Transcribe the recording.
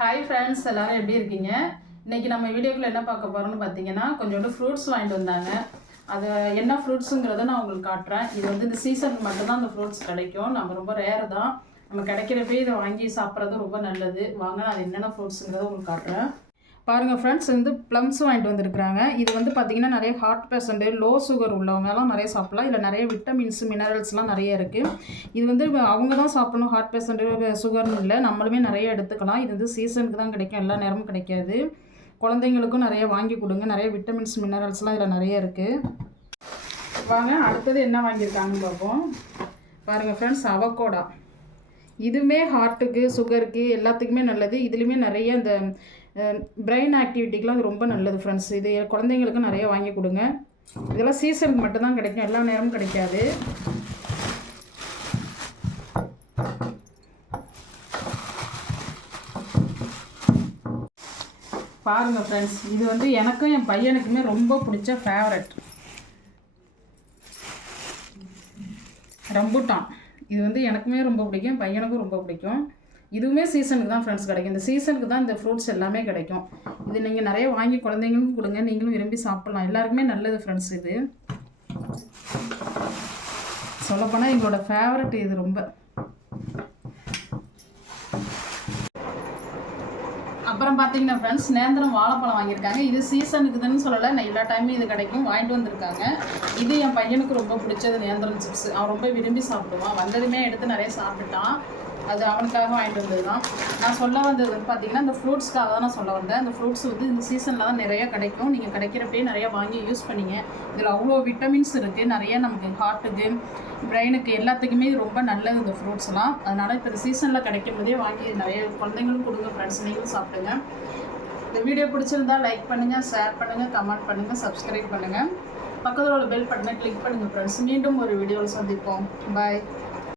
Hi friends, எல்லோரும் எப்படி இருக்கீங்க? இன்றைக்கி நம்ம வீடியோக்குள்ளே என்ன பார்க்க போகிறோம்னு பார்த்தீங்கன்னா, கொஞ்சோண்டு ஃப்ரூட்ஸ் வாங்கிட்டு வந்தாங்க. அது என்ன ஃப்ரூட்ஸுங்கிறத நான் உங்களுக்கு காட்டுறேன். இது வந்து இந்த சீசனுக்கு மட்டும்தான் அந்த ஃப்ரூட்ஸ் கிடைக்கும். நம்ம ரொம்ப ரேர் தான். நம்ம கிடைக்கிறப்பே இதை வாங்கி சாப்பிட்றது ரொம்ப நல்லது. வாங்க, அது என்னென்ன ஃப்ரூட்ஸுங்கிறத உங்களுக்கு காட்டுறேன். பாருங்கள் ஃப்ரெண்ட்ஸ், வந்து ப்ளம்ஸ் வாங்கிட்டு வந்திருக்கிறாங்க. இது வந்து பார்த்திங்கன்னா நிறைய ஹார்ட் பேஷண்ட்டு, லோ சுகர் உள்ளவங்கலாம் நிறைய சாப்பிட்லாம். இதில் நிறைய விட்டமின்ஸ், மினரல்ஸ்லாம் நிறைய இருக்குது. இது வந்து அவங்க தான் சாப்பிடணும், ஹார்ட் பேஷண்ட்டு சுகர்னு இல்லை, நம்மளுமே நிறைய எடுத்துக்கலாம். இது வந்து சீசனுக்கு தான் கிடைக்கும், எல்லா நேரமும் கிடைக்காது. குழந்தைங்களுக்கும் நிறைய வாங்கி கொடுங்க. நிறைய விட்டமின்ஸ், மினரல்ஸ்லாம் இதில் நிறைய இருக்குது. வாங்க, அடுத்தது என்ன வாங்கியிருக்காங்கன்னு பார்ப்போம். பாருங்கள் ஃப்ரெண்ட்ஸ், அவகோடா. இதுவுமே ஹார்ட்டுக்கு, சுகருக்கு எல்லாத்துக்குமே நல்லது. இதுலேயுமே நிறைய இந்த பிரெயின் ஆக்டிவிட்டிக்கெலாம் அது ரொம்ப நல்லது ஃப்ரெண்ட்ஸ். இது குழந்தைங்களுக்கு நிறைய வாங்கி கொடுங்க. இதெல்லாம் சீசனுக்கு மட்டும்தான் கிடைக்கும், எல்லா நேரமும் கிடைக்காது. பாருங்கள் ஃப்ரெண்ட்ஸ், இது வந்து எனக்கும் என் பையனுக்குமே ரொம்ப பிடிச்ச ஃபேவரட் ரம்பூட்டான். இது வந்து எனக்குமே ரொம்ப பிடிக்கும், பையனுக்கும் ரொம்ப பிடிக்கும். இதுவுமே சீசனுக்கு தான் ஃப்ரெண்ட்ஸ் கிடைக்கும். இந்த சீசனுக்கு தான் இந்த ஃப்ரூட்ஸ் எல்லாமே கிடைக்கும். இது நீங்கள் நிறைய வாங்கி குழந்தைங்களுக்கும் கொடுங்க, நீங்களும் விரும்பி சாப்பிட்லாம். எல்லாருக்குமே நல்லது ஃப்ரெண்ட்ஸ். இது சொல்லப்போனால் எங்களோட ஃபேவரட் இது ரொம்ப. அப்புறம் பார்த்தீங்கன்னா ஃப்ரெண்ட்ஸ், நேந்திரம் வாழைப்பழம் வாங்கியிருக்காங்க. இது சீசனுக்குதுன்னு சொல்லலை, நான் எல்லா டைமும் இது கிடைக்கும், வாங்கிட்டு வந்திருக்காங்க. இது என் பையனுக்கு ரொம்ப பிடிச்சது நேந்திரம் சிப்ஸ். அவன் ரொம்ப விரும்பி சாப்பிடுவான். வந்ததுமே எடுத்து நிறைய சாப்பிட்டுட்டான். அது அவனுக்காக வாங்கிட்டு வந்தது தான். நான் சொல்ல வந்தது வந்து பார்த்திங்கன்னா, இந்த ஃப்ரூட்ஸ்க்காக தான் நான் சொல்ல வந்தேன். இந்த ஃப்ரூட்ஸ் வந்து இந்த சீசனில் தான் நிறையா கிடைக்கும். நீங்கள் கிடைக்கிறப்பே நிறையா வாங்கி யூஸ் பண்ணிங்க. இதில் அவ்வளோ விட்டமின்ஸ் இருக்குது. நிறைய நமக்கு ஹார்ட்டுக்கு, பிரெயினுக்கு எல்லாத்துக்குமே இது ரொம்ப நல்லது இந்த ஃப்ரூட்ஸ்லாம். அதனால் இப்போ இந்த சீசனில் கிடைக்கும் போதே வாங்கி நிறைய குழந்தைங்களும் கொடுங்க ஃப்ரெண்ட்ஸ், நீங்களும் சாப்பிடுங்க. இந்த வீடியோ பிடிச்சிருந்தால் லைக் பண்ணுங்கள், ஷேர் பண்ணுங்கள், கமெண்ட் பண்ணுங்கள், சப்ஸ்கிரைப் பண்ணுங்கள். பக்கத்தில் உள்ள பெல் பட்டனை கிளிக் பண்ணுங்கள் ஃப்ரெண்ட்ஸ். மீண்டும் ஒரு வீடியோவில் சந்திப்போம். பாய்.